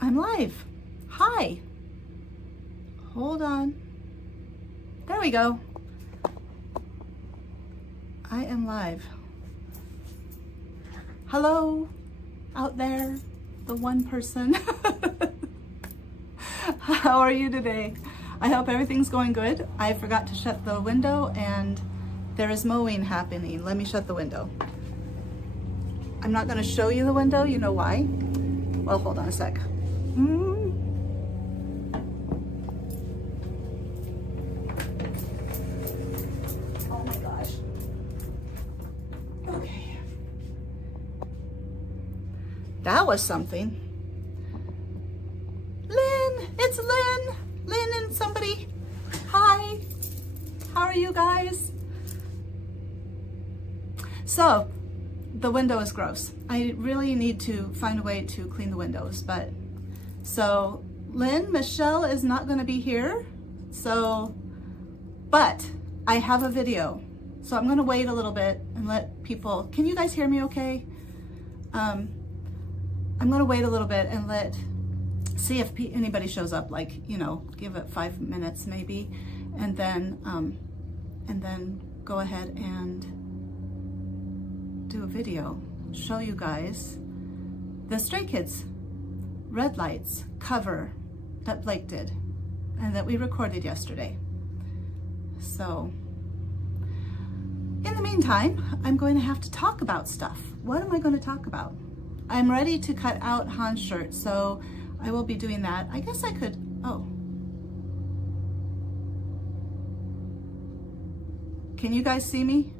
I'm live. Hi. Hold on. There we go. I am live. Hello out there, the one person. How are you today? I hope everything's going good. I forgot to shut the window and there is mowing happening. Let me shut the window. I'm not going to show you the window. You know why? Well, hold on a sec. Oh my gosh. Okay. That was something. Lynn, it's Lynn. Lynn and somebody. Hi. How are you guys? So, the window is gross. I really need to find a way to clean the windows, but so Lynn, Michelle is not going to be here. So, but I have a video. So I'm going to wait a little bit and let people, can you guys hear me okay? I'm going to wait a little bit and see if anybody shows up, like, you know, give it 5 minutes maybe, and then go ahead and do a video, show you guys the Stray Kids Red Lights cover that Blake did and that we recorded yesterday. So in the meantime, I'm going to have to talk about stuff. What am I going to talk about? I'm ready to cut out Han's shirt, so I will be doing that. I guess I could, oh. Can you guys see me?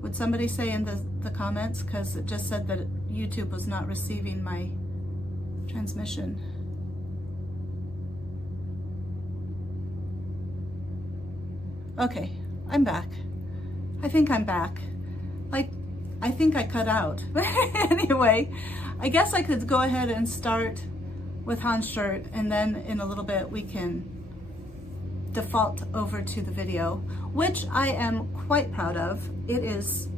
Would somebody say in the comments, because it just said that YouTube was not receiving my transmission. Okay, I'm back. I think I'm back. Like, I think I cut out. Anyway, I guess I could go ahead and start with Han's shirt, and then in a little bit we can default over to the video, which I am quite proud of. It is,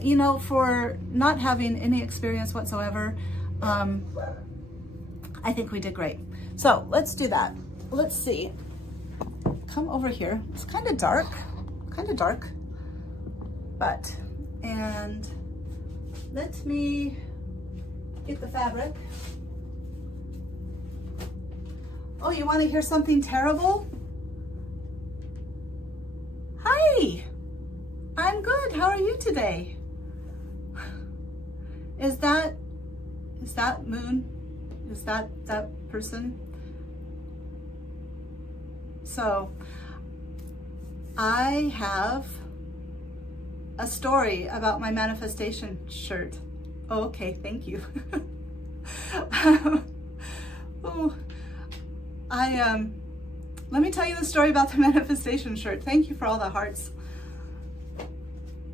you know, for not having any experience whatsoever, I think we did great. So let's do that. Let's see. Come over here. It's kind of dark, but, and let me get the fabric. Oh, you want to hear something terrible? Hi, I'm good. How are you today? Is that Moon? Is that person? So I have a story about my manifestation shirt. Oh, okay, thank you. Oh, let me tell you the story about the manifestation shirt. Thank you for all the hearts.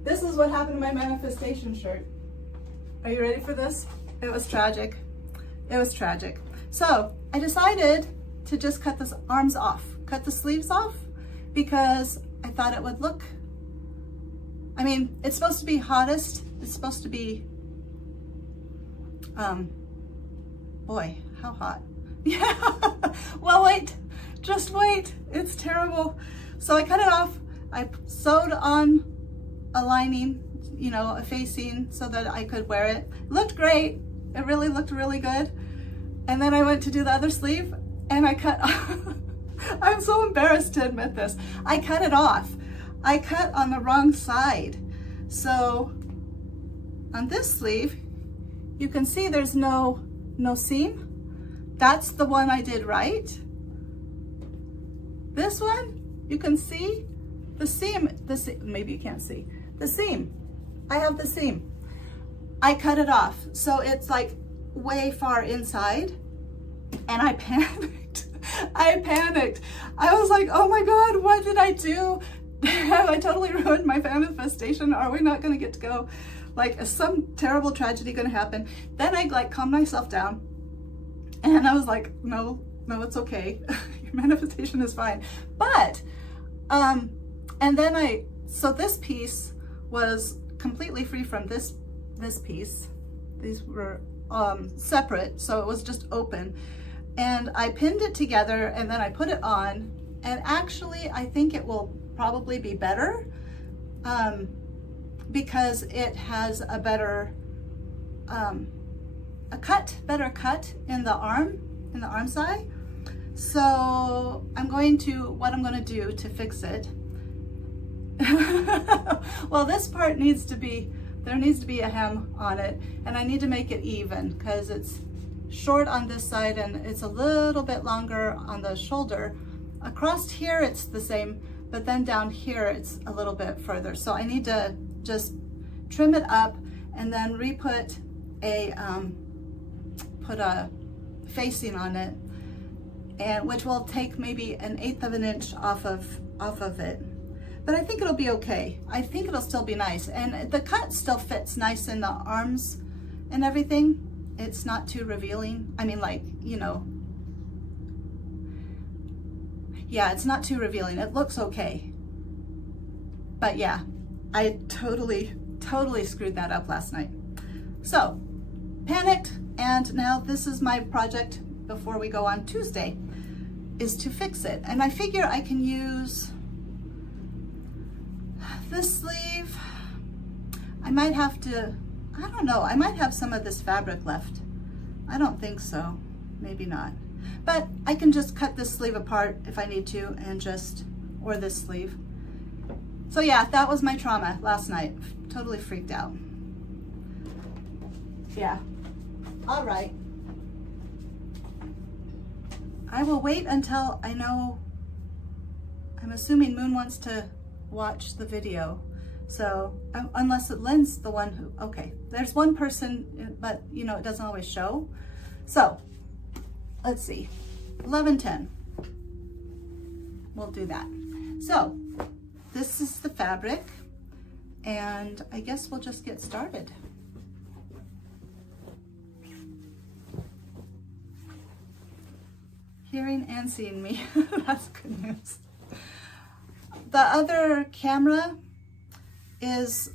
This is what happened to my manifestation shirt. Are you ready for this? It was tragic. It was tragic. So I decided to just cut the arms off, cut the sleeves off, because I thought it would look, I mean, it's supposed to be hottest. It's supposed to be, boy, how hot. Yeah, well, wait, just wait. It's terrible. So I cut it off. I sewed on a lining, you know, a facing so that I could wear it. It looked great. It really looked really good. And then I went to do the other sleeve and I cut, I'm so embarrassed to admit this. I cut it off. I cut on the wrong side. So on this sleeve, you can see there's no seam. That's the one I did right. This one, you can see the seam, maybe you can't see, the seam. I have the seam. I cut it off, so it's like way far inside, and I panicked. I panicked. I was like, oh my God, what did I do? Have I totally ruined my manifestation? Are we not gonna get to go? Like, is some terrible tragedy gonna happen? Then I like calmed myself down, and I was like, no, it's okay. Your manifestation is fine. But, and then so this piece was completely free from this piece. These were separate, so it was just open. and I pinned it together and then I put it on, and actually I think it will probably be better because it has a better better cut in the arm side. So what I'm going to do to fix it, well, this part there needs to be a hem on it, and I need to make it even because it's short on this side and it's a little bit longer on the shoulder. Across here it's the same, but then down here it's a little bit further. So I need to just trim it up and then re-put put a facing on it, and which will take maybe 1/8 of an inch off of it. But I think it'll be okay. I think it'll still be nice, and the cut still fits nice in the arms and everything. It's not too revealing. I mean, like, you know, yeah, it's not too revealing. It looks okay. But yeah, I totally screwed that up last night. So, panicked, and now this is my project before we go on Tuesday, is to fix it. And I figure I can use this sleeve. I might have to, I don't know, I might have some of this fabric left. I don't think so, maybe not. But I can just cut this sleeve apart if I need to, and just, or this sleeve. So yeah, that was my trauma last night. Totally freaked out. Yeah, all right. I will wait until I know, I'm assuming Moon wants to watch the video. So unless Lynn's the one who, okay, there's one person, but you know, it doesn't always show. So let's see, 11:10, we'll do that. So this is the fabric, and I guess we'll just get started. Hearing and seeing me, that's good news. The other camera is,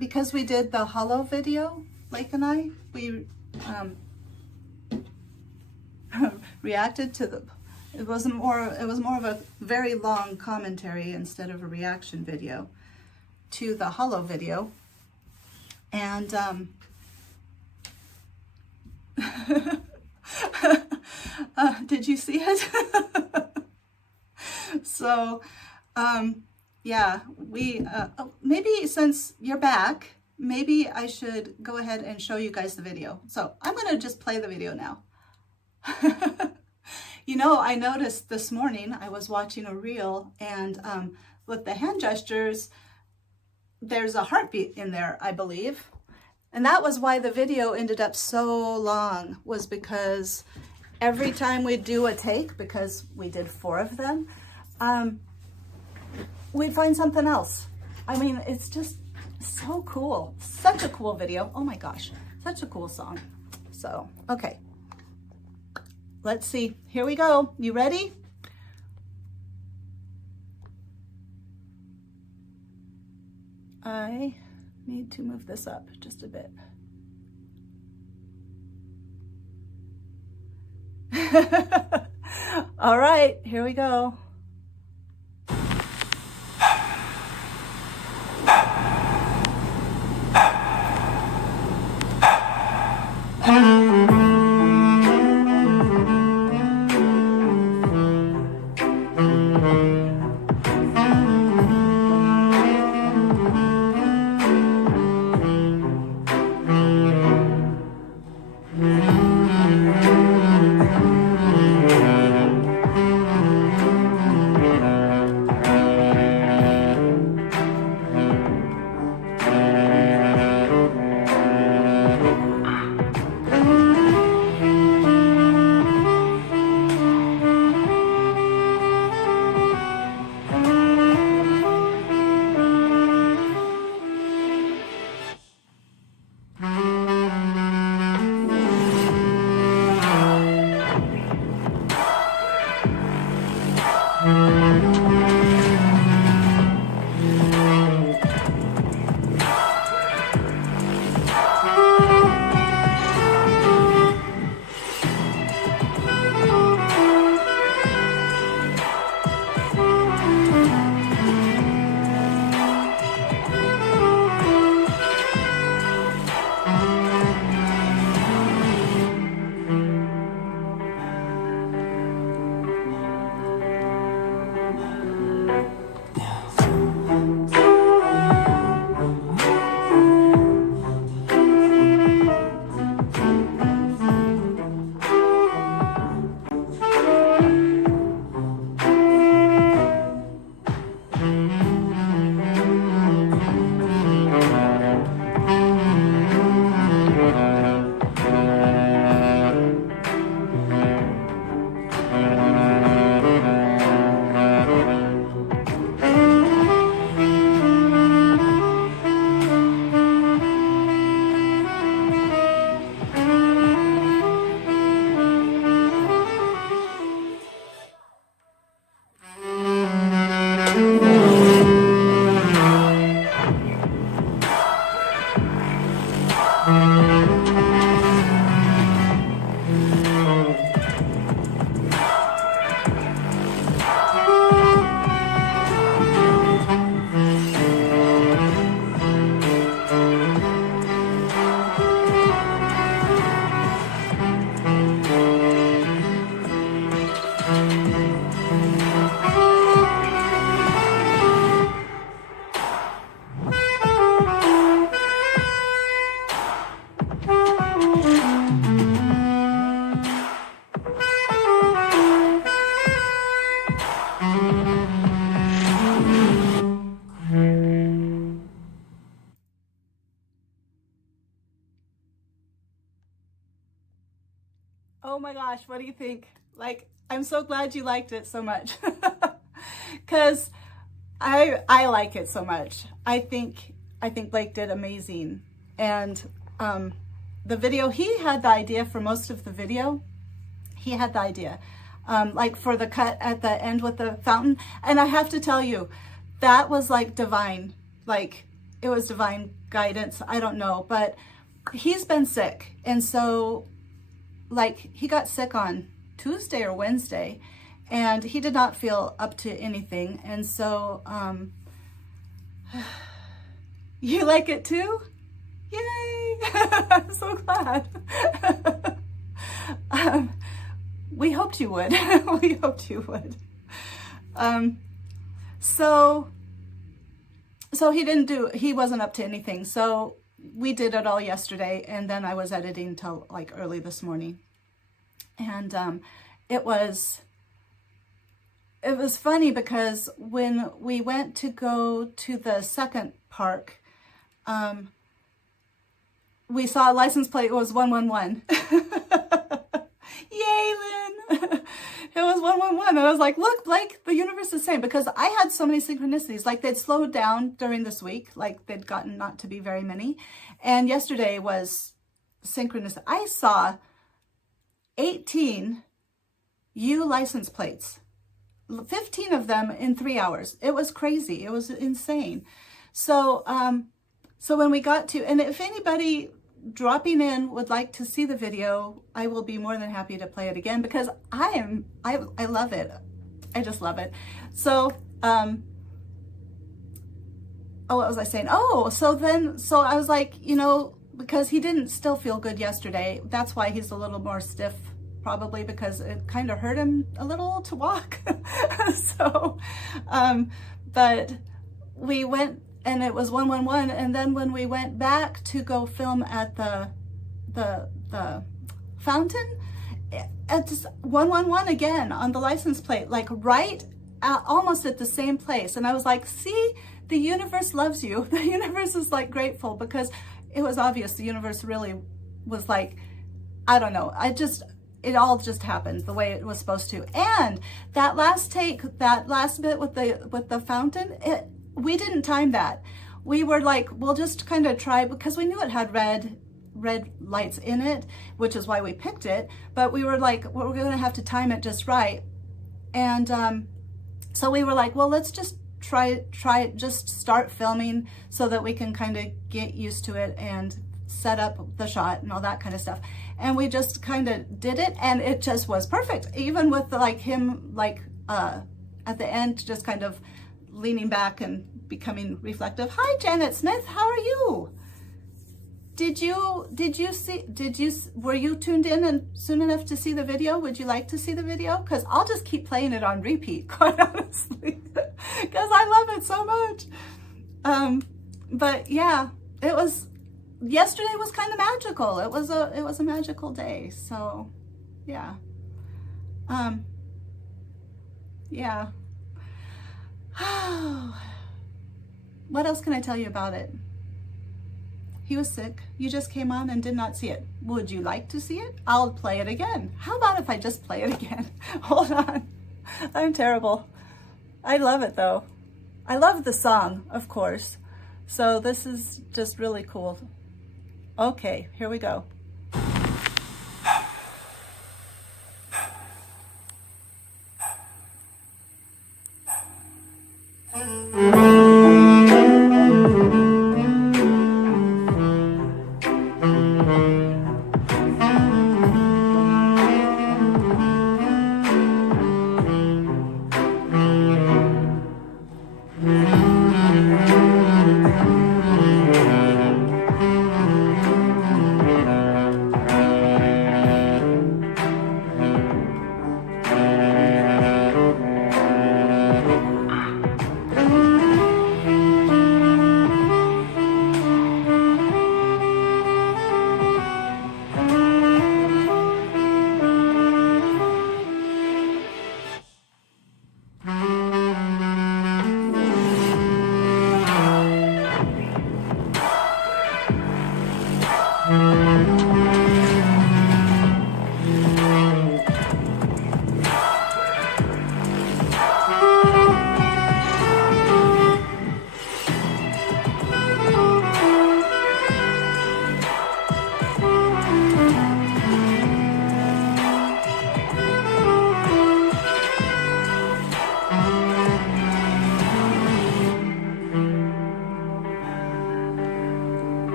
because we did the hollow video, Lake and I, we reacted to the, it was more of a very long commentary instead of a reaction video to the hollow video. And did you see it? So yeah, we maybe since you're back, maybe I should go ahead and show you guys the video. So I'm gonna just play the video now. You know, I noticed this morning I was watching a reel, and with the hand gestures, there's a heartbeat in there, I believe. And that was why the video ended up so long, was because every time we do a take, because we did 4 of them, we'd find something else. I mean, it's just so cool. Such a cool video. Oh my gosh, such a cool song. So, okay. Let's see. Here we go. You ready? I need to move this up just a bit. All right, here we go. Oh my gosh, what do you think? Like, I'm so glad you liked it so much. Because I like it so much. I think Blake did amazing. And the video, he had the idea for most of the video. He had the idea. Like for the cut at the end with the fountain. And I have to tell you, that was like divine. Like, it was divine guidance. I don't know. But he's been sick. And so, like, he got sick on Tuesday or Wednesday, and he did not feel up to anything. And so, you like it too? Yay! I'm so glad. We hoped you would. We hoped you would. So he wasn't up to anything. So we did it all yesterday, and then I was editing till like early this morning. And it was funny because when we went to go to the second park, we saw a license plate. It was 111. Yay, Lynn! It was 111. And I was like, look, Blake, the universe is the same. Because I had so many synchronicities. Like, they'd slowed down during this week. Like, they'd gotten not to be very many. And yesterday was synchronous. I saw 18 U license plates. 15 of them in 3 hours. It was crazy. It was insane. So, so when we got to, and if anybody dropping in would like to see the video, I will be more than happy to play it again because I love it. I just love it. So, oh, what was I saying? Oh, so I was like, you know, because he didn't still feel good yesterday. That's why he's a little more stiff, probably because it kind of hurt him a little to walk. So, but we went, and it was 111, and then when we went back to go film at the fountain, it's 111 again on the license plate, like right at, almost at the same place. And I was like, see, the universe loves you. The universe is like grateful, because it was obvious the universe really was like, I don't know, it all just happened the way it was supposed to. And that last take, that last bit with the fountain, we didn't time that. We were like, we'll just kind of try, because we knew it had red lights in it, which is why we picked it. But we were like, well, we're going to have to time it just right. And so we were like, well, let's just just start filming so that we can kind of get used to it and set up the shot and all that kind of stuff. And we just kind of did it, and it just was perfect. Even with him at the end, just kind of leaning back and becoming reflective. Hi, Janet Smith, how are you? Were you tuned in and soon enough to see the video? Would you like to see the video? Because I'll just keep playing it on repeat, quite honestly, because I love it so much. But yeah, yesterday was kind of magical. It was a magical day. So yeah. Yeah. What else can I tell you about it? He was sick. You just came on and did not see it. Would you like to see it? I'll play it again. How about if I just play it again? Hold on. I'm terrible. I love it though. I love the song, of course. So this is just really cool. Okay, here we go.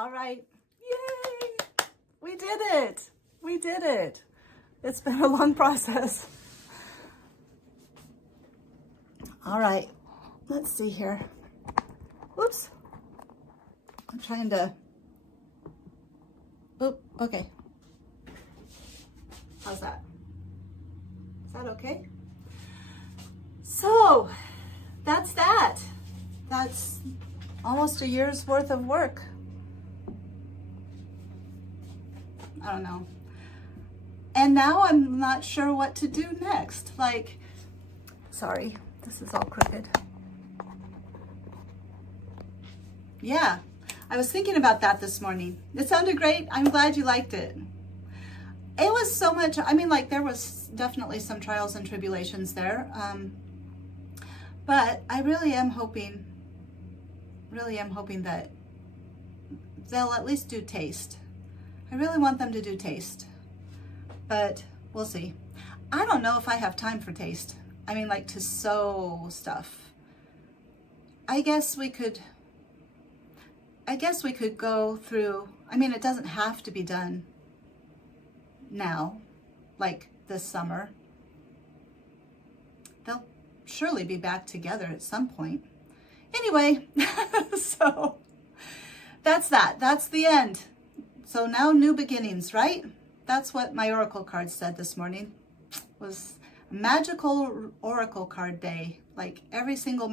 All right. Yay! We did it. We did it. It's been a long process. All right. Let's see here. Whoops. I'm trying to... Oop, okay. How's that? Is that okay? So, that's that. That's almost a year's worth of work. I don't know. And now I'm not sure what to do next. Like, sorry, this is all crooked. Yeah, I was thinking about that this morning. It sounded great. I'm glad you liked it. It was so much, I mean, like there was definitely some trials and tribulations there. But I really am hoping that they'll at least do taste. I really want them to do taste, but we'll see. I don't know if I have time for taste. I mean, like to sew stuff. I guess we could go through, I mean, it doesn't have to be done now, like this summer. They'll surely be back together at some point. Anyway, so that's that. That's the end. So now new beginnings, right? That's what my oracle card said this morning. It was magical oracle card day. Like every single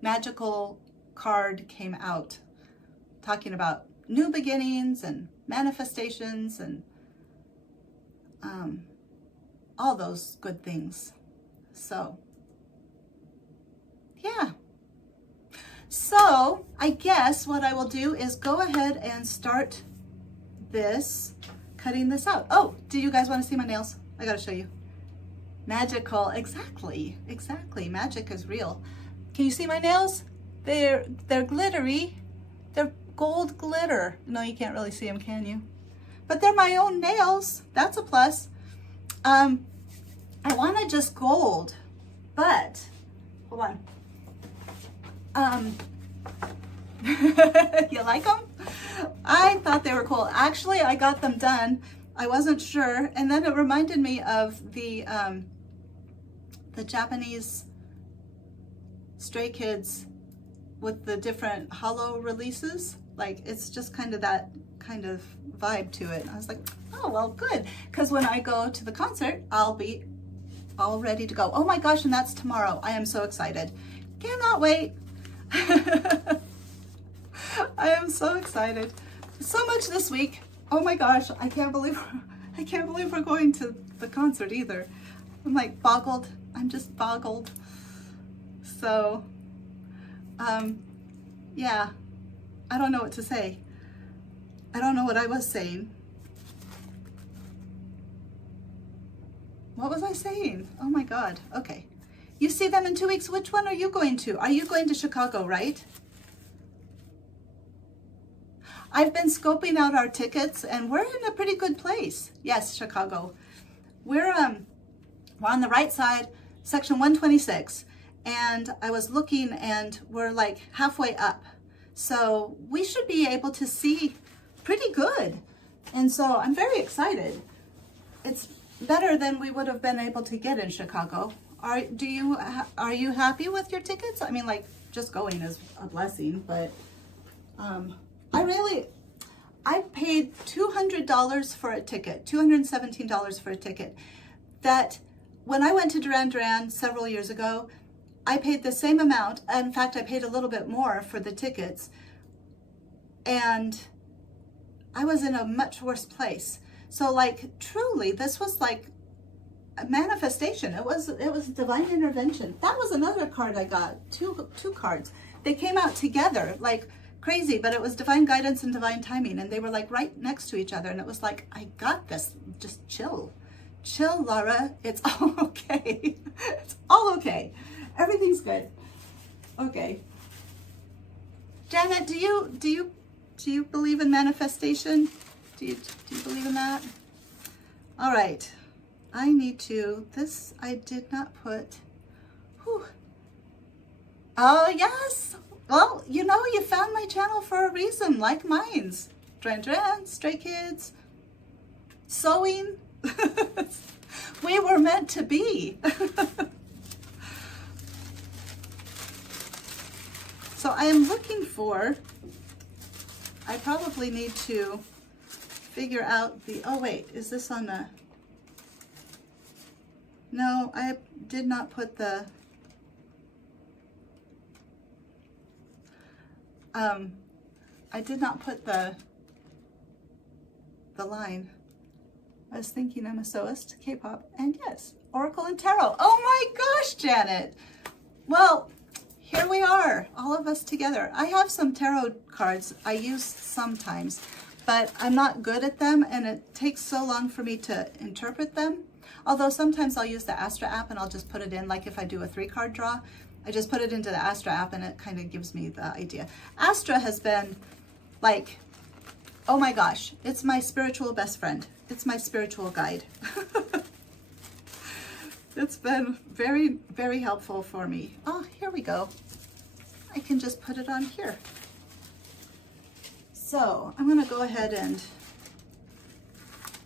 magical card came out talking about new beginnings and manifestations and all those good things. So yeah. So I guess what I will do is go ahead and start this, cutting this out. Oh, do you guys want to see my nails? I gotta show you. Magical, exactly, magic is real. Can you see my nails? They're glittery. They're gold glitter. No, you can't really see them, can you? But they're my own nails. That's a plus. I wanted just gold, but hold on. You like them? I thought they were cool. Actually, I got them done. I wasn't sure, and then it reminded me of the Japanese Stray Kids with the different hollow releases. Like, it's just kind of that kind of vibe to it. I was like, oh, well, good. Because when I go to the concert, I'll be all ready to go. Oh my gosh, and that's tomorrow. I am so excited. Cannot wait. I am so excited. So much this week. Oh my gosh, I can't believe we're going to the concert either. I'm like boggled. I'm just boggled. So, yeah, I don't know what to say. I don't know what I was saying. What was I saying? Oh my God. Okay. You see them in 2 weeks. Which one are you going to? Are you going to Chicago, right? I've been scoping out our tickets and we're in a pretty good place. Yes, Chicago. We're on the right side, section 126. And I was looking and we're like halfway up. So we should be able to see pretty good. And so I'm very excited. It's better than we would have been able to get in Chicago. Are you happy with your tickets? I mean, like, just going is a blessing, but I paid $200 for a ticket, $217 for a ticket. That when I went to Duran Duran several years ago, I paid the same amount. In fact, I paid a little bit more for the tickets, and I was in a much worse place. So, like, truly, this was like a manifestation. It was divine intervention. That was another card I got. Two cards. They came out together like crazy, but it was divine guidance and divine timing, and they were like right next to each other, and it was like, I got this. Just chill, Laura. It's all okay. It's all okay. Everything's good. Okay. Janet, do you believe in manifestation? Do you believe in that? All right. I need to, this I did not put. Whew. Oh, yes. Well, you know, you found my channel for a reason, like mine's. Duran Duran, Stray Kids, sewing. We were meant to be. So I am looking for, I probably need to figure out the, oh wait, is this on the, no, I did not put the, I did not put the line. I was thinking I'm a sewist, K-pop, and yes, Oracle and Tarot. Oh my gosh, Janet. Well, here we are, all of us together. I have some tarot cards I use sometimes, but I'm not good at them, and it takes so long for me to interpret them. Although sometimes I'll use the Astra app and I'll just put it in, like if I do a 3-card draw, I just put it into the Astra app and it kind of gives me the idea. Astra has been like, oh my gosh, it's my spiritual best friend. It's my spiritual guide. It's been very, very helpful for me. Oh, here we go. I can just put it on here. So I'm gonna go ahead and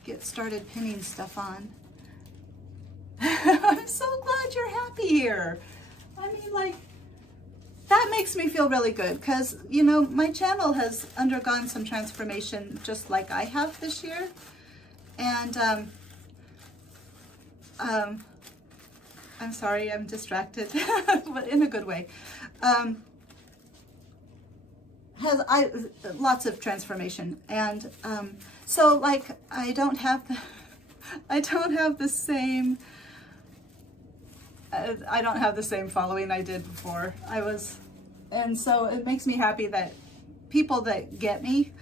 get started pinning stuff on. I'm so glad you're happy here. I mean, like, that makes me feel really good because, you know, my channel has undergone some transformation just like I have this year. And I'm sorry, I'm distracted, but in a good way. Lots of transformation, and so like I don't have the same following I did before. And so it makes me happy that people that get me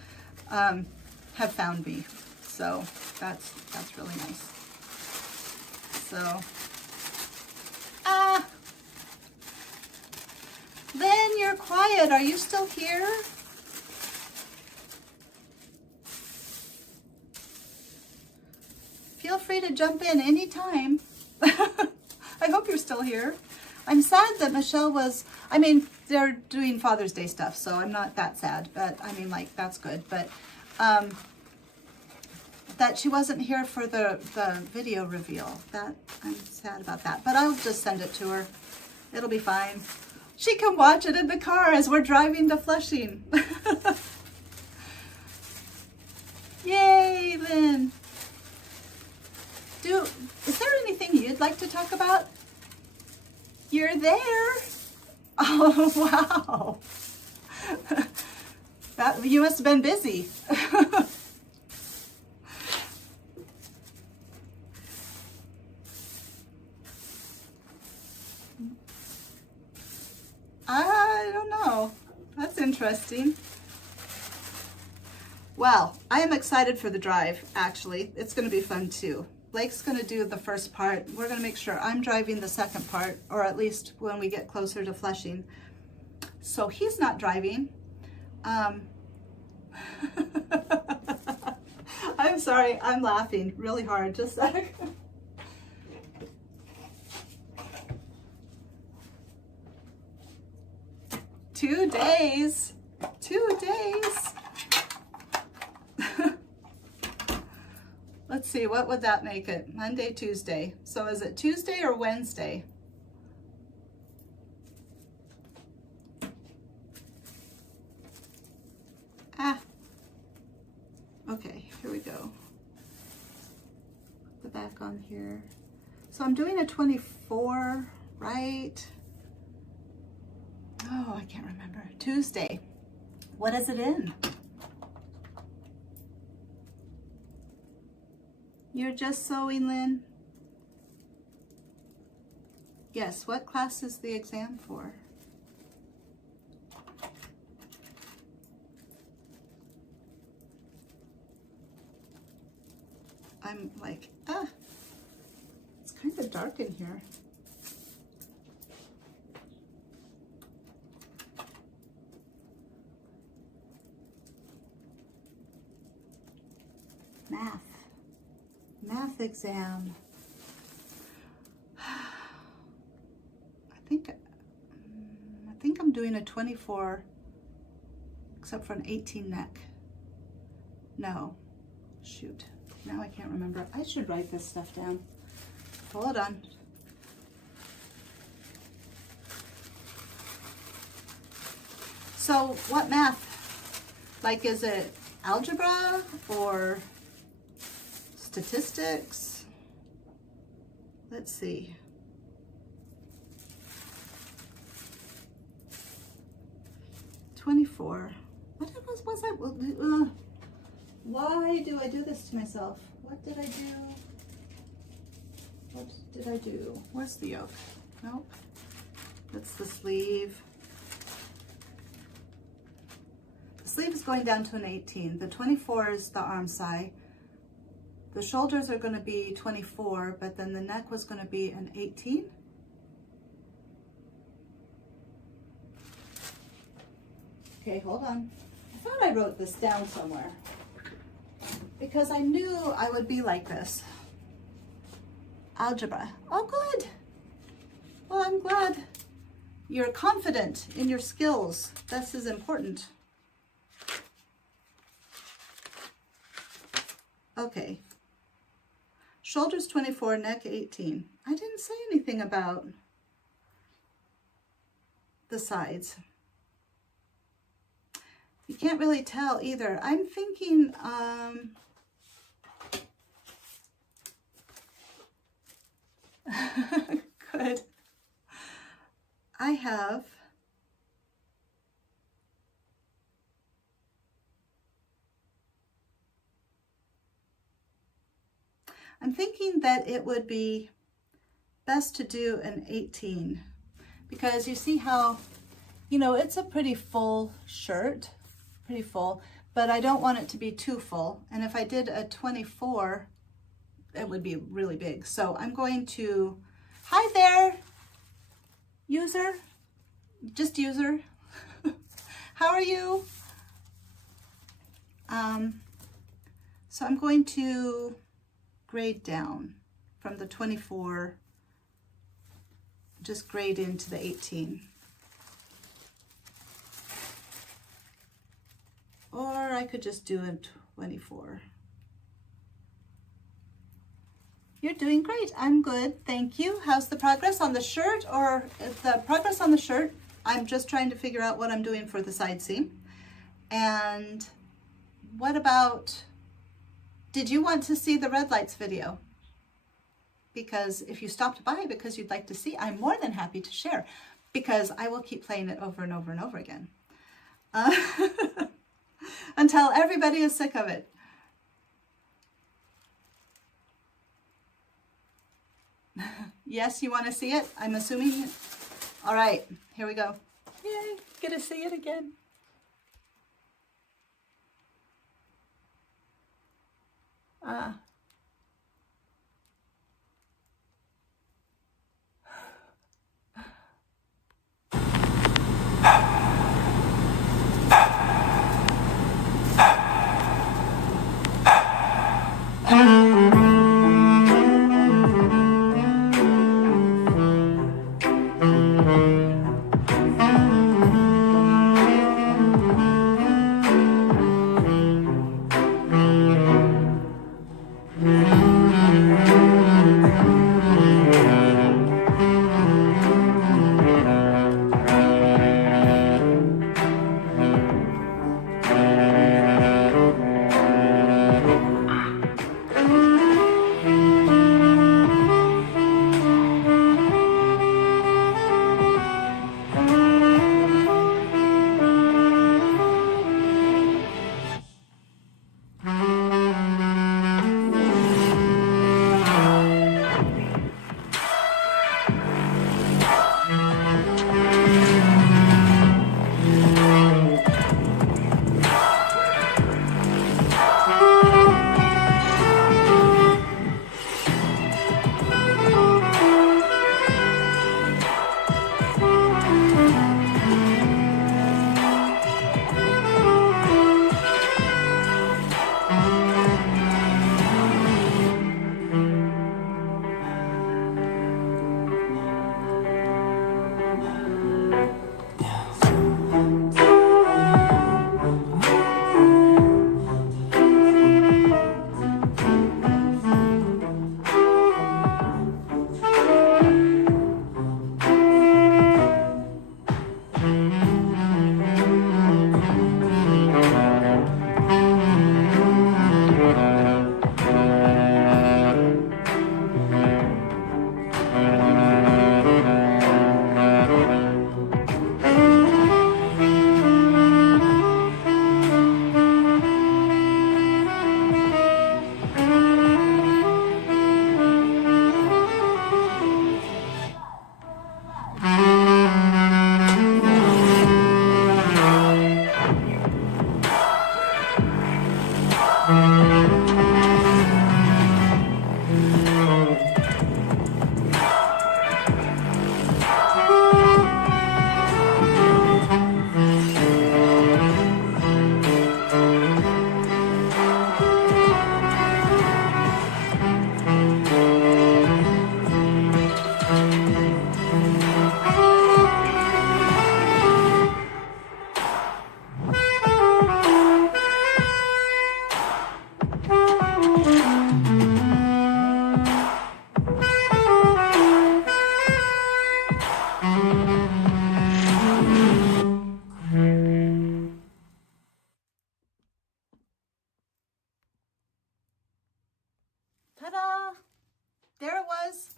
have found me. So that's really nice. So, Lynn, you're quiet. Are you still here? Feel free to jump in anytime. I hope you're still here. I'm sad that Michelle was, I mean, they're doing Father's Day stuff, so I'm not that sad, but I mean, like, that's good. But that she wasn't here for the video reveal. That, I'm sad about that, but I'll just send it to her. It'll be fine. She can watch it in the car as we're driving to Flushing. Yay, Lynn. Is there anything you'd like to talk about? You're there. Oh, wow. You must have been busy. I don't know. That's interesting. Well, I am excited for the drive, actually. It's going to be fun, too. Blake's going to do the first part. We're going to make sure I'm driving the second part, or at least when we get closer to Flushing. So he's not driving. I'm sorry, I'm laughing really hard. Just a sec. 2 days. 2 days. Let's see, what would that make it? Monday, Tuesday. So is it Tuesday or Wednesday? Okay, here we go. Put the back on here. So I'm doing a 24, right? Oh, I can't remember. Tuesday. What is it in? You're just sewing, Lynn? Yes, what class is the exam for? I'm like, it's kind of dark in here. Math exam. I think I'm doing a 24, except for an 18 neck. No, shoot. Now I can't remember. I should write this stuff down. Hold on. So what math? Like, is it algebra or statistics? Let's see. $24. What was I? Why do I do this to myself? What did I do? What did I do? Where's the yoke? Nope. That's the sleeve. The sleeve is going down to an 18. The 24 is the arm side. The shoulders are going to be 24, but then the neck was going to be an 18. Okay, hold on. I thought I wrote this down somewhere because I knew I would be like this. Algebra. Oh, good. Well, I'm glad you're confident in your skills. This is important. Okay. Shoulders 24, neck 18. I didn't say anything about the sides. You can't really tell either. I'm thinking, good. I'm thinking that it would be best to do an 18 because you see how you know, it's a pretty full shirt, pretty full, but I don't want it to be too full. And if I did a 24, it would be really big. So I'm going to, hi there, user, just user. How are you? So I'm going to grade down from the 24, just grade into the 18. Or I could just do a 24. You're doing great. I'm good. Thank you. How's the progress on the shirt? Or the progress on the shirt, I'm just trying to figure out what I'm doing for the side seam. And what about, did you want to see the Red Lights video? Because if you stopped by because you'd like to see, I'm more than happy to share, because I will keep playing it over and over and over again. Until everybody is sick of it. Yes, you want to see it? I'm assuming. All right, here we go. Yay, get to see it again. Ta-da! There it was.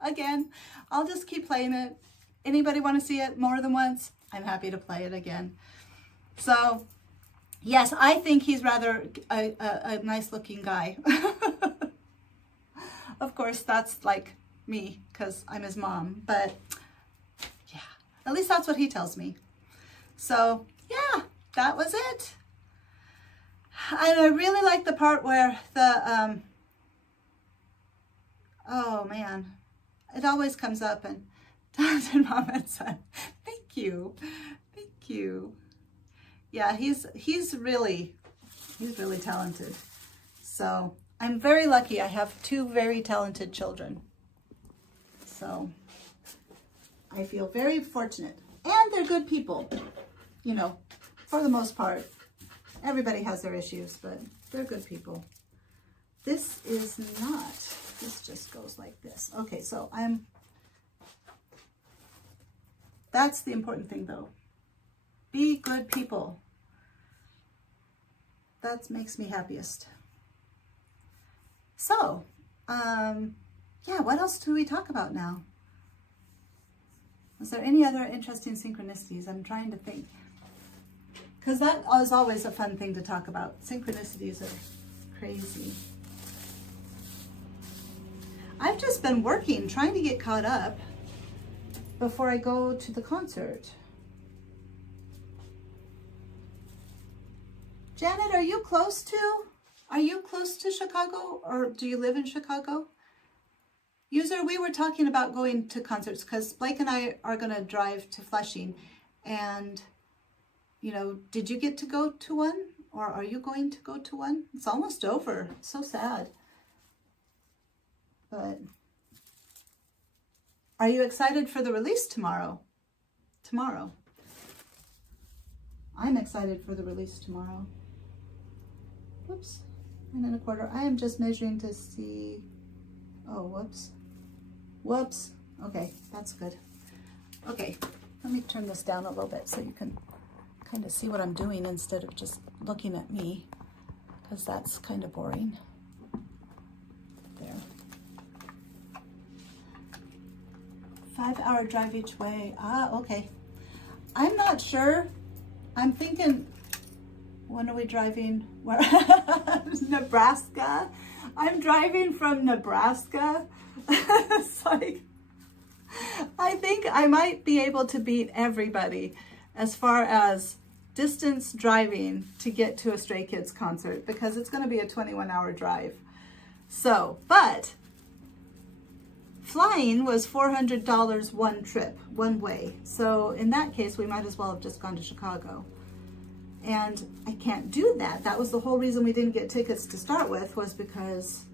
Again, I'll just keep playing it. Anybody want to see it more than once? I'm happy to play it again. So, yes, I think he's rather a nice looking guy. Of course, that's like me because I'm his mom, but yeah. At least that's what he tells me. So yeah, that was it. And I really like the part where the, oh man, it always comes up and Dad and Mom and Son, thank you, thank you. Yeah, he's really talented. So I'm very lucky. I have two very talented children. So I feel very fortunate. And they're good people, you know, for the most part. Everybody has their issues, but they're good people. This is not, this just goes like this. Okay, so that's the important thing though. Be good people. That makes me happiest. So, yeah, what else do we talk about now? Is there any other interesting synchronicities? I'm trying to think. Because that is always a fun thing to talk about. Synchronicities are crazy. I've just been working, trying to get caught up before I go to the concert. Janet, are you close to Chicago, or do you live in Chicago? User, we were talking about going to concerts because Blake and I are going to drive to Flushing, and you know, did you get to go to one, or are you going to go to one? It's almost over. It's so sad. But are you excited for the release tomorrow? Tomorrow. I'm excited for the release tomorrow. Whoops. 9 1/4. I am just measuring to see. Oh, whoops. Whoops. Okay, that's good. Okay, let me turn this down a little bit so you can kind of see what I'm doing instead of just looking at me, because that's kind of boring. There. 5-hour drive each way. Ah, okay. I'm not sure. I'm thinking, when are we driving? Where? Nebraska. I'm driving from Nebraska. It's like, I think I might be able to beat everybody as far as distance driving to get to a Stray Kids concert, because it's going to be a 21-hour drive. So, but flying was $400 one trip, one way. So in that case, we might as well have just gone to Chicago. And I can't do that. That was the whole reason we didn't get tickets to start with, was because,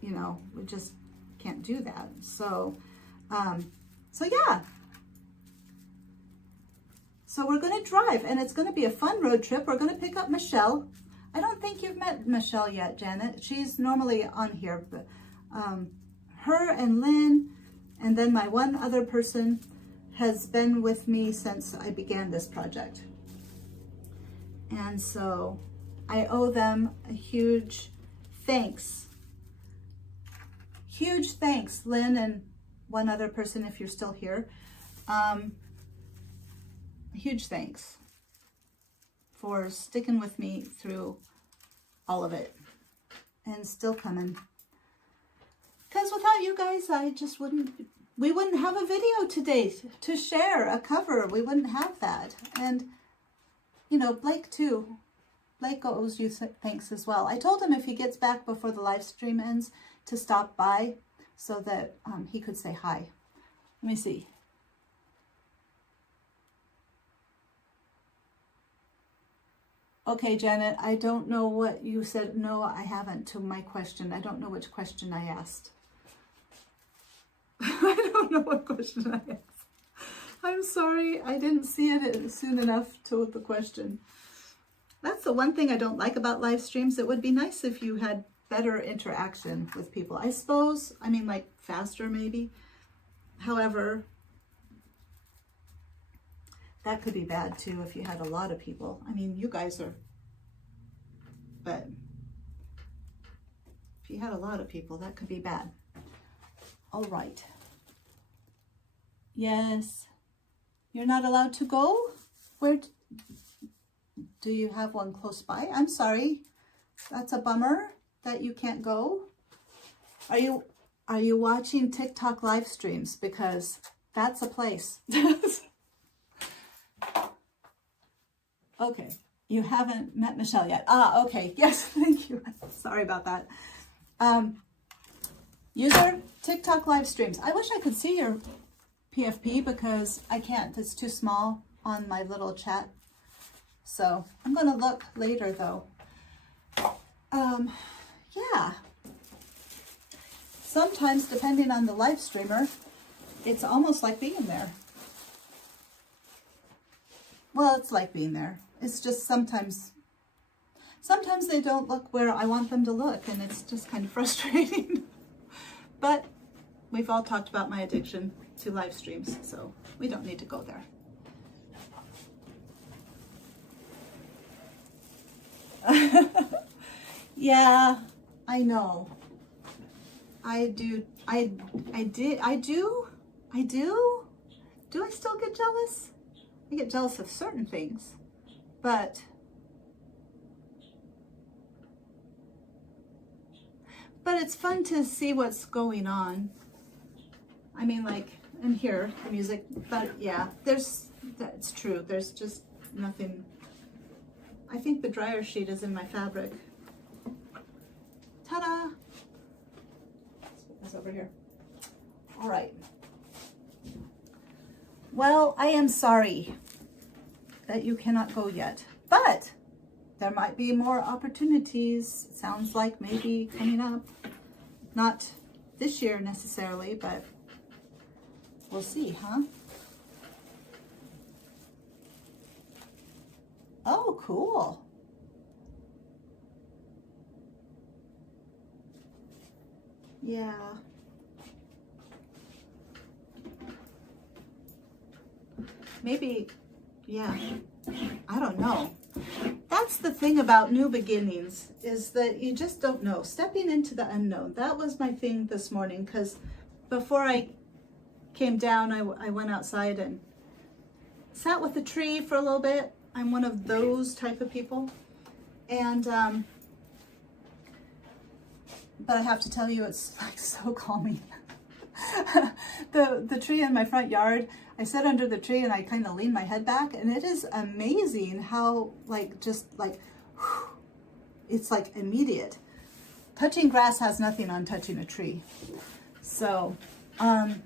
you know, we just can't do that. So, so yeah. So we're going to drive, and it's going to be a fun road trip. We're going to pick up Michelle. I don't think you've met Michelle yet, Janet. She's normally on here, but her and Lynn, and then my one other person, has been with me since I began this project. And so I owe them a huge thanks. Huge thanks, Lynn and one other person, if you're still here. Huge thanks for sticking with me through all of it and still coming. Because without you guys, we wouldn't have a video today to share, a cover. We wouldn't have that. And, you know, Blake too. Blake owes you thanks as well. I told him if he gets back before the live stream ends to stop by so that he could say hi. Let me see. Okay, Janet, I don't know what you said. No, I haven't, to my question. I don't know which question I asked. I don't know what question I asked. I'm sorry, I didn't see it soon enough to the question. That's the one thing I don't like about live streams. It would be nice if you had better interaction with people. I suppose, I mean, like faster maybe. However, that could be bad too if you had a lot of people. I mean, you guys are, but if you had a lot of people, that could be bad. All right. Yes. You're not allowed to go? Where do you have one close by? I'm sorry. That's a bummer that you can't go. Are you watching TikTok live streams? Because that's a place. Okay, you haven't met Michelle yet. Ah, okay, yes, thank you. Sorry about that. User, TikTok live streams. I wish I could see your PFP because I can't. It's too small on my little chat. So I'm going to look later though. Yeah. Sometimes, depending on the live streamer, it's almost like being there. Well, it's like being there. It's just sometimes they don't look where I want them to look, and it's just kind of frustrating. But we've all talked about my addiction to live streams, so we don't need to go there. Yeah, I know. I do. Do I still get jealous? I get jealous of certain things, but it's fun to see what's going on. I mean, like, and hear the music, but yeah, that's true. There's just nothing. I think the dryer sheet is in my fabric. Ta-da! Let's put this over here. All right. Well, I am sorry that you cannot go yet, but there might be more opportunities. Sounds like maybe coming up. Not this year necessarily, but we'll see, huh? Oh, cool. Yeah. Maybe, yeah, I don't know. That's the thing about new beginnings, is that you just don't know. Stepping into the unknown. That was my thing this morning, because before I came down, I went outside and sat with the tree for a little bit. I'm one of those type of people. And, but I have to tell you, it's like so calming. The tree in my front yard, I sit under the tree and I kind of lean my head back, and it is amazing how it's like immediate. Touching grass has nothing on touching a tree. So, I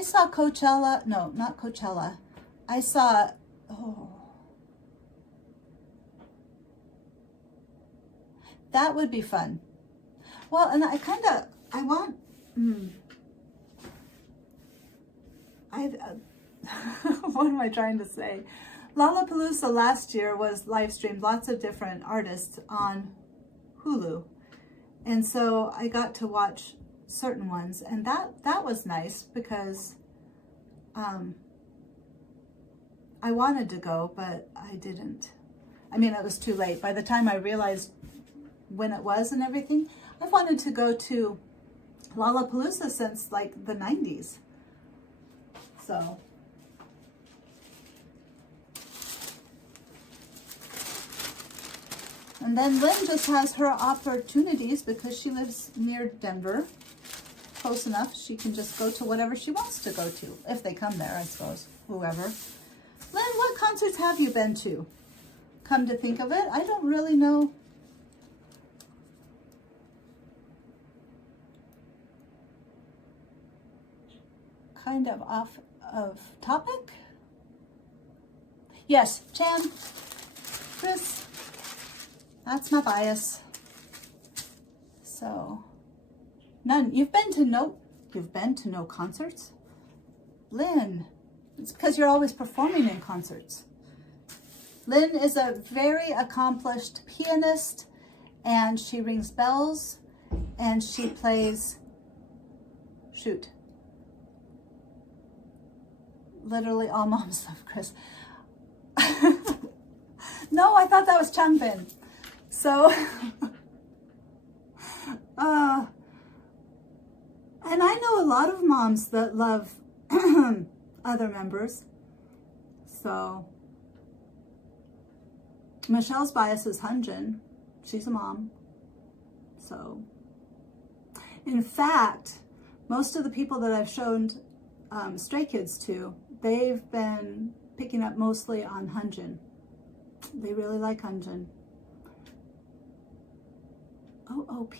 saw Coachella, no, not Coachella. I saw, that would be fun. Well, and what am I trying to say? Lollapalooza last year was live streamed, lots of different artists on Hulu. And so I got to watch certain ones, and that was nice because I wanted to go, but I didn't. I mean, it was too late. By the time I realized when it was and everything, I've wanted to go to Lollapalooza since like the 90s. So. And then Lynn just has her opportunities because she lives near Denver, close enough. She can just go to whatever she wants to go to, if they come there, I suppose, whoever. Lynn, what concerts have you been to? Come to think of it, I don't really know. Kind of off of topic. Yes, Chan, Chris, that's my bias. So, none. You've been to no concerts? Lynn, it's because you're always performing in concerts. Lynn is a very accomplished pianist, and she rings bells, and she plays, shoot. Literally all moms love Chris. No, I thought that was Changbin. So, and I know a lot of moms that love other members. So, Michelle's bias is Hunjin. She's a mom. So, in fact, most of the people that I've shown Stray Kids to, they've been picking up mostly on Hunjin. They really like Hunjin. OOP.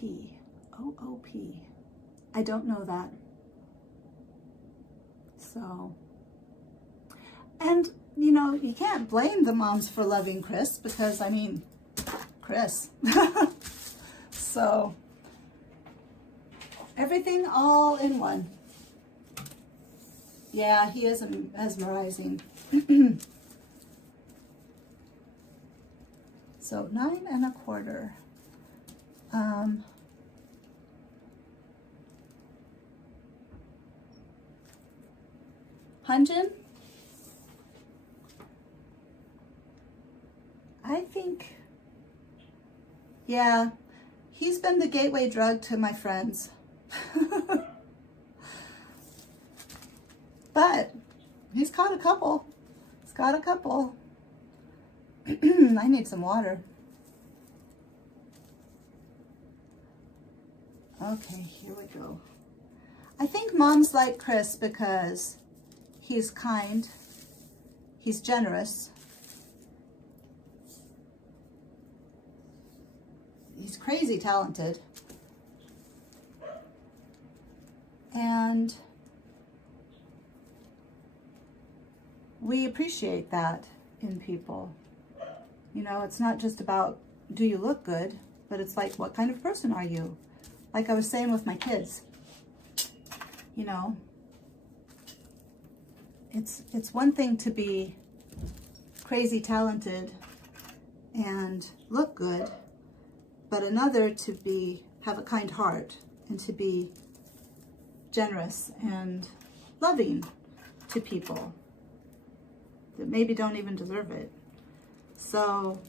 OOP. I don't know that. So, and you know, you can't blame the moms for loving Chris because, I mean, Chris. So, everything all in one. Yeah, he is mesmerizing. So 9 1/4. Hunjin, I think, yeah, he's been the gateway drug to my friends. But he's caught a couple. He's got a couple. I need some water. Okay, here we go. I think moms like Chris because he's kind, he's generous, he's crazy talented, and we appreciate that in people. You know, it's not just about, do you look good, but it's like, what kind of person are you? Like I was saying with my kids, you know, it's one thing to be crazy talented and look good, but another to have a kind heart and to be generous and loving to people that maybe don't even deserve it. So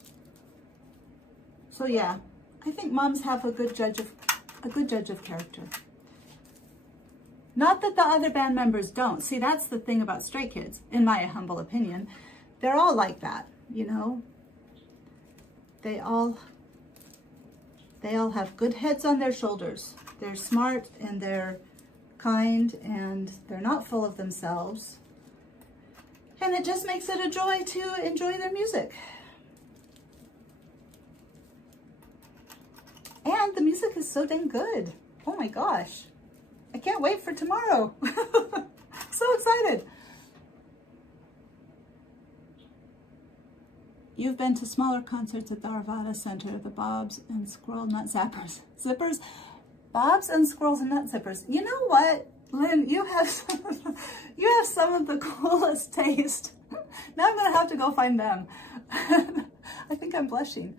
yeah, I think moms have a good judge of character. Not that the other band members don't. See, that's the thing about Stray Kids, in my humble opinion. They're all like that, you know. They all have good heads on their shoulders. They're smart and they're kind and they're not full of themselves. And it just makes it a joy to enjoy their music. And the music is so dang good. Oh my gosh. I can't wait for tomorrow. So excited. You've been to smaller concerts at the Arvada Center, the Bobs and Squirrel Nut Zappers. Zippers? Bobs and Squirrels and Nut Zippers. You know what, Lynn? You have some of the coolest taste. Now I'm going to have to go find them. I think I'm blushing.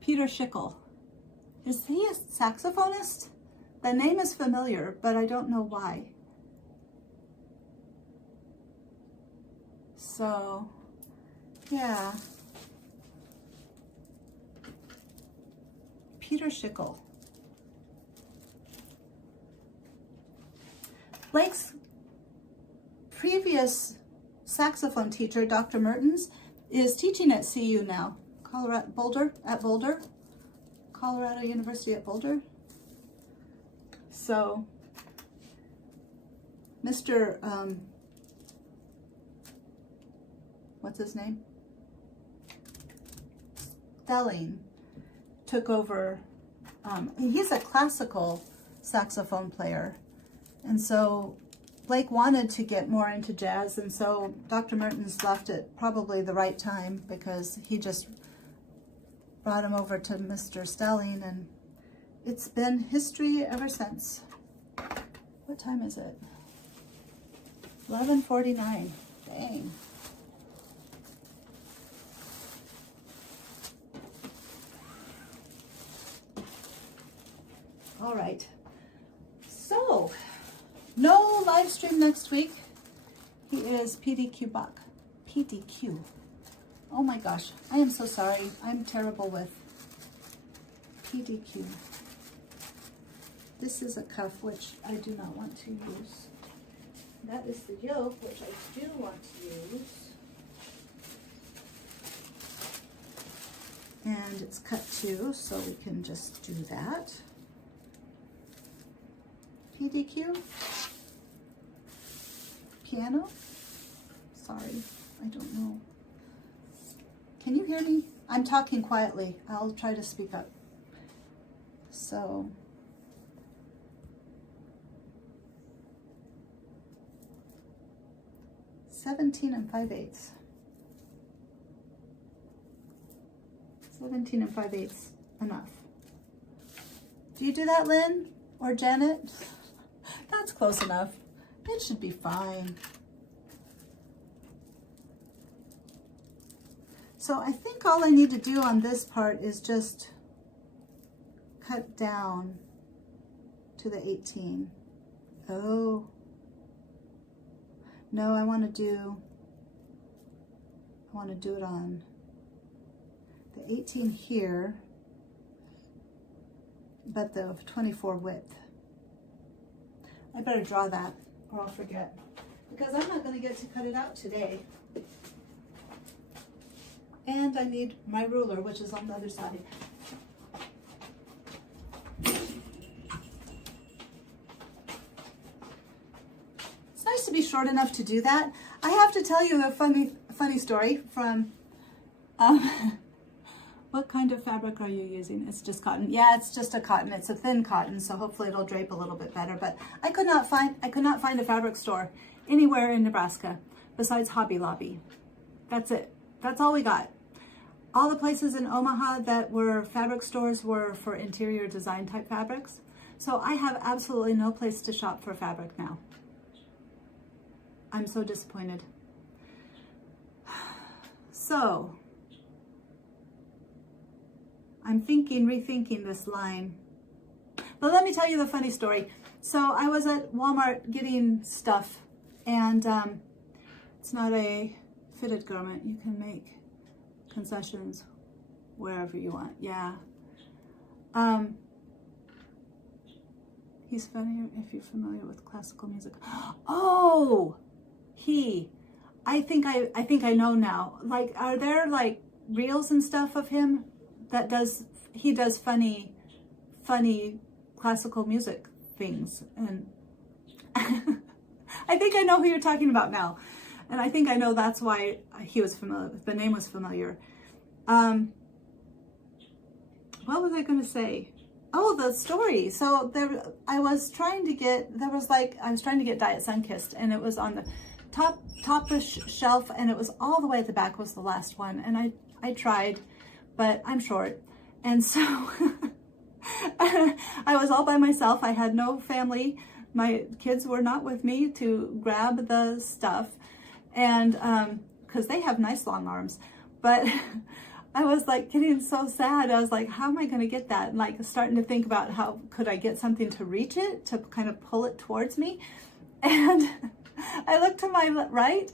Peter Schickel. Is he a saxophonist? The name is familiar, but I don't know why. So, yeah. Peter Schickel. Blake's previous saxophone teacher, Dr. Mertens, is teaching at CU now. Colorado University at Boulder. So, Mr. What's his name? Stelling took over. He's a classical saxophone player, and so Blake wanted to get more into jazz, and so Dr. Mertens left at probably the right time because he just brought him over to Mr. Stelling, and it's been history ever since. What time is it? 11:49. Dang. All right. So, no live stream next week. He is PDQ Buck. PDQ. Oh my gosh. I am so sorry. I'm terrible with PDQ. This is a cuff, which I do not want to use. That is the yoke, which I do want to use. And it's cut too, so we can just do that. PDQ. piano? Sorry, I don't know. Can you hear me? I'm talking quietly. I'll try to speak up. So, $17 5/8. 17 5/8, enough. Do you do that, Lynn or Janet? That's close enough. It should be fine. So I think all I need to do on this part is just cut down to the 18. Oh. No, I want to do it on the 18 here, but the 24 width. I better draw that or I'll forget, because I'm not going to get to cut it out today. And I need my ruler, which is on the other side. It's nice to be short enough to do that. I have to tell you a funny story from, what kind of fabric are you using? It's just cotton. Yeah, it's just a cotton. It's a thin cotton, so hopefully it'll drape a little bit better. But I could not find a fabric store anywhere in Nebraska besides Hobby Lobby. That's it. That's all we got. All the places in Omaha that were fabric stores were for interior design type fabrics. So I have absolutely no place to shop for fabric now. I'm so disappointed. So I'm rethinking this line. But let me tell you the funny story. So I was at Walmart getting stuff, and it's not a fitted garment. You can make concessions wherever you want. Yeah. He's funnier if you're familiar with classical music. Oh, I think I know now. Like, are there like reels and stuff of him that he does funny classical music things? And I think I know who you're talking about now. And I think I know that's why he was familiar. The name was familiar. What was I going to say? Oh, the story. So I was trying to get Diet Sunkissed, and it was on the top-ish shelf, and it was all the way at the back was the last one. And I tried, but I'm short. And so I was all by myself. I had no family. My kids were not with me to grab the stuff. And because they have nice long arms, but I was like getting so sad. I was like, how am I going to get that? And like starting to think about how could I get something to reach it, to kind of pull it towards me. And I looked to my right.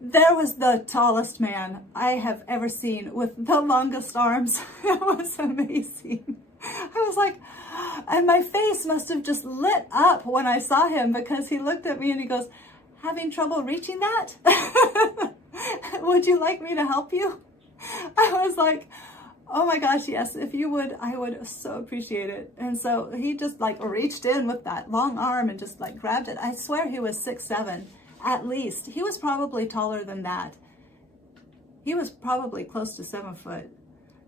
There was the tallest man I have ever seen with the longest arms. It was amazing. I was like, and my face must have just lit up when I saw him, because he looked at me and he goes, having trouble reaching that? Would you like me to help you? I was like, oh my gosh, yes, if you would, I would so appreciate it. And so he just like reached in with that long arm and just like grabbed it. I swear he was 6'7", at least. He was probably taller than that. He was probably close to 7 foot,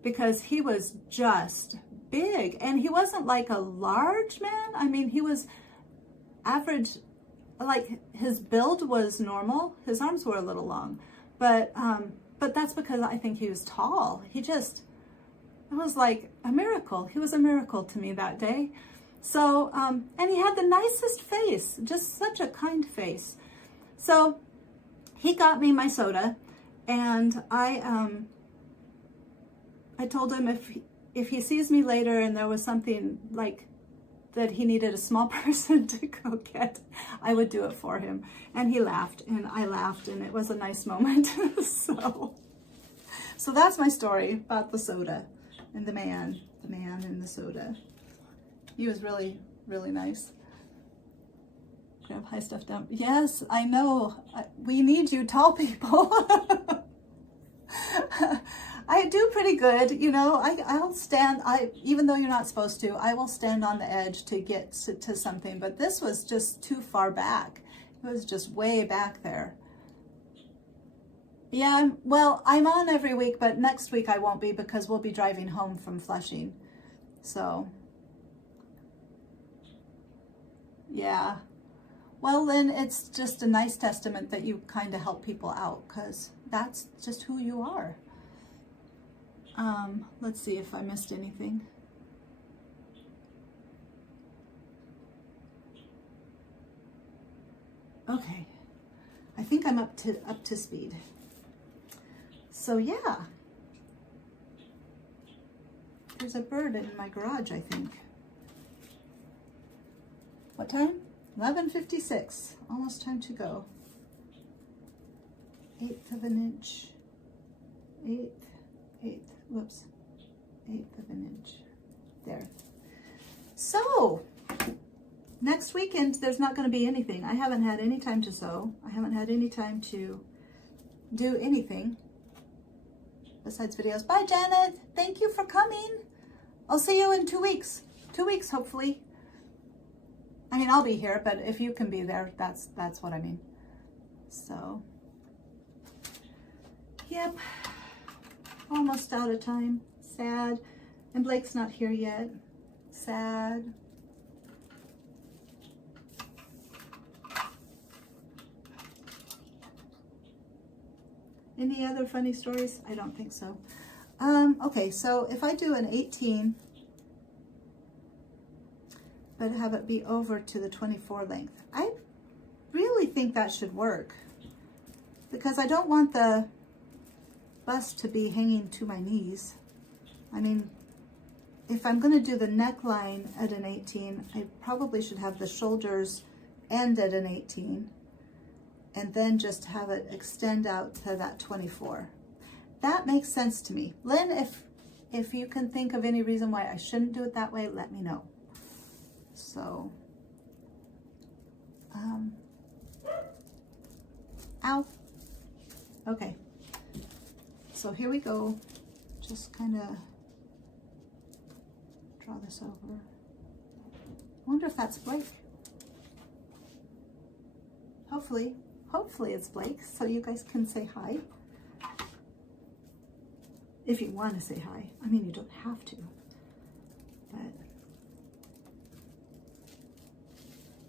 because he was just big. And he wasn't like a large man. I mean, he was average. Like, his build was normal. His arms were a little long, but that's because I think he was tall. It was like a miracle. He was a miracle to me that day. So, and he had the nicest face, just such a kind face. So he got me my soda, and I told him if he sees me later and there was something like that he needed a small person to go get, I would do it for him. And he laughed, and I laughed, and it was a nice moment. So that's my story about the soda and the man and the soda. He was really, really nice. Grab high stuff down. Yes, I know. We need you tall people. I do pretty good, you know. I'll stand, even though you're not supposed to, I will stand on the edge to get to something, but this was just too far back, It was just way back there. Yeah, well, I'm on every week, but next week I won't be because we'll be driving home from Flushing. So, yeah. Well, Lynn, it's just a nice testament that you kind of help people out, because that's just who you are. Let's see if I missed anything. Okay, I think I'm up to speed. So yeah, there's a bird in my garage, I think. What time? 11:56, almost time to go. 1/8 of an inch, whoops, 1/8 of an inch, there. So, next weekend, there's not going to be anything. I haven't had any time to sew. I haven't had any time to do anything besides videos. Bye, Janet. Thank you for coming. I'll see you in 2 weeks. 2 weeks, hopefully. I mean, I'll be here, but if you can be there, that's what I mean. So, yep. Almost out of time. Sad. And Blake's not here yet. Sad. Any other funny stories? I don't think so. Okay, so if I do an 18, but have it be over to the 24 length, I really think that should work, because I don't want the bust to be hanging to my knees. I mean, if I'm going to do the neckline at an 18, I probably should have the shoulders end at an 18. And then just have it extend out to that 24. That makes sense to me. Lynn, if you can think of any reason why I shouldn't do it that way, let me know. So, ow. Okay. So here we go. Just kind of draw this over. I wonder if that's Blake. Hopefully it's Blake, so you guys can say hi. If you want to say hi. I mean, you don't have to. But,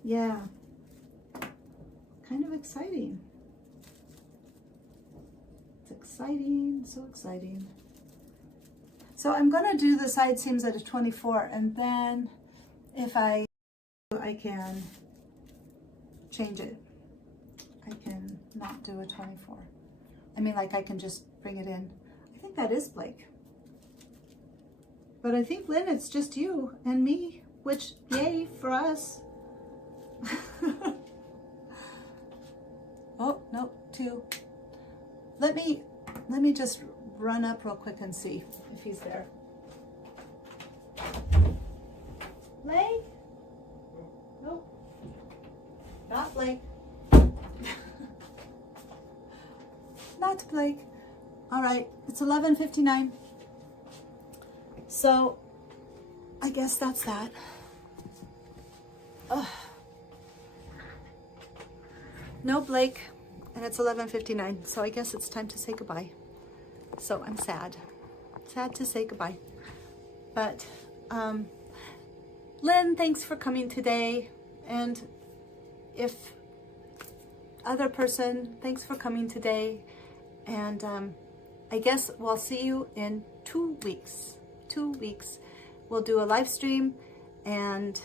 yeah. Kind of exciting. It's exciting, so exciting. So I'm going to do the side seams at a 24, and then if I can change it. I can not do a 24. I mean, like, I can just bring it in. I think that is Blake. But I think, Lynn, it's just you and me, which, yay for us. Oh, no, 2. Let me just run up real quick and see if he's there. Blake? Nope. Not Blake. Not Blake. All right, it's 11:59. So I guess that's that. Ugh. No Blake, and it's 11:59. So I guess it's time to say goodbye. So I'm sad to say goodbye. But Lynn, thanks for coming today. And if other person, thanks for coming today. And I guess we'll see you in 2 weeks. 2 weeks. We'll do a live stream, and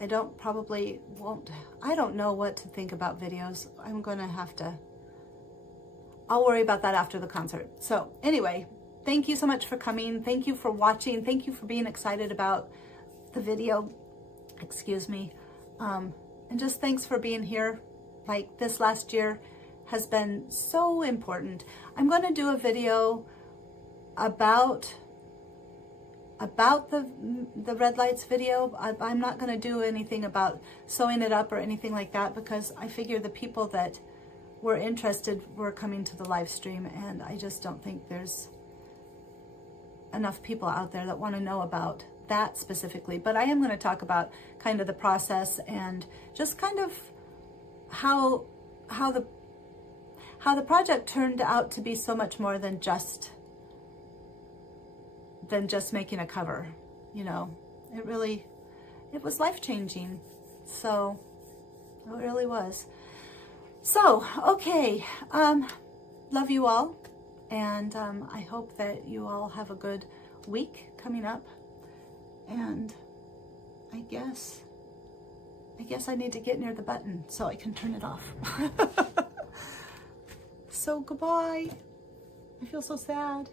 I don't know what to think about videos. I'm gonna have to, I'll worry about that after the concert. So anyway, thank you so much for coming. Thank you for watching. Thank you for being excited about the video, excuse me. And just thanks for being here. Like, this last year has been so important. I'm going to do a video about the Red Lights video. I'm not going to do anything about sewing it up or anything like that, because I figure the people that were interested were coming to the live stream, and I just don't think there's enough people out there that want to know about that specifically. But I am going to talk about kind of the process and just kind of how the project turned out to be so much more than just making a cover. You know, it was life-changing. So it really was. So, okay, love you all, and I hope that you all have a good week coming up, and I guess I need to get near the button so I can turn it off. So goodbye. I feel so sad.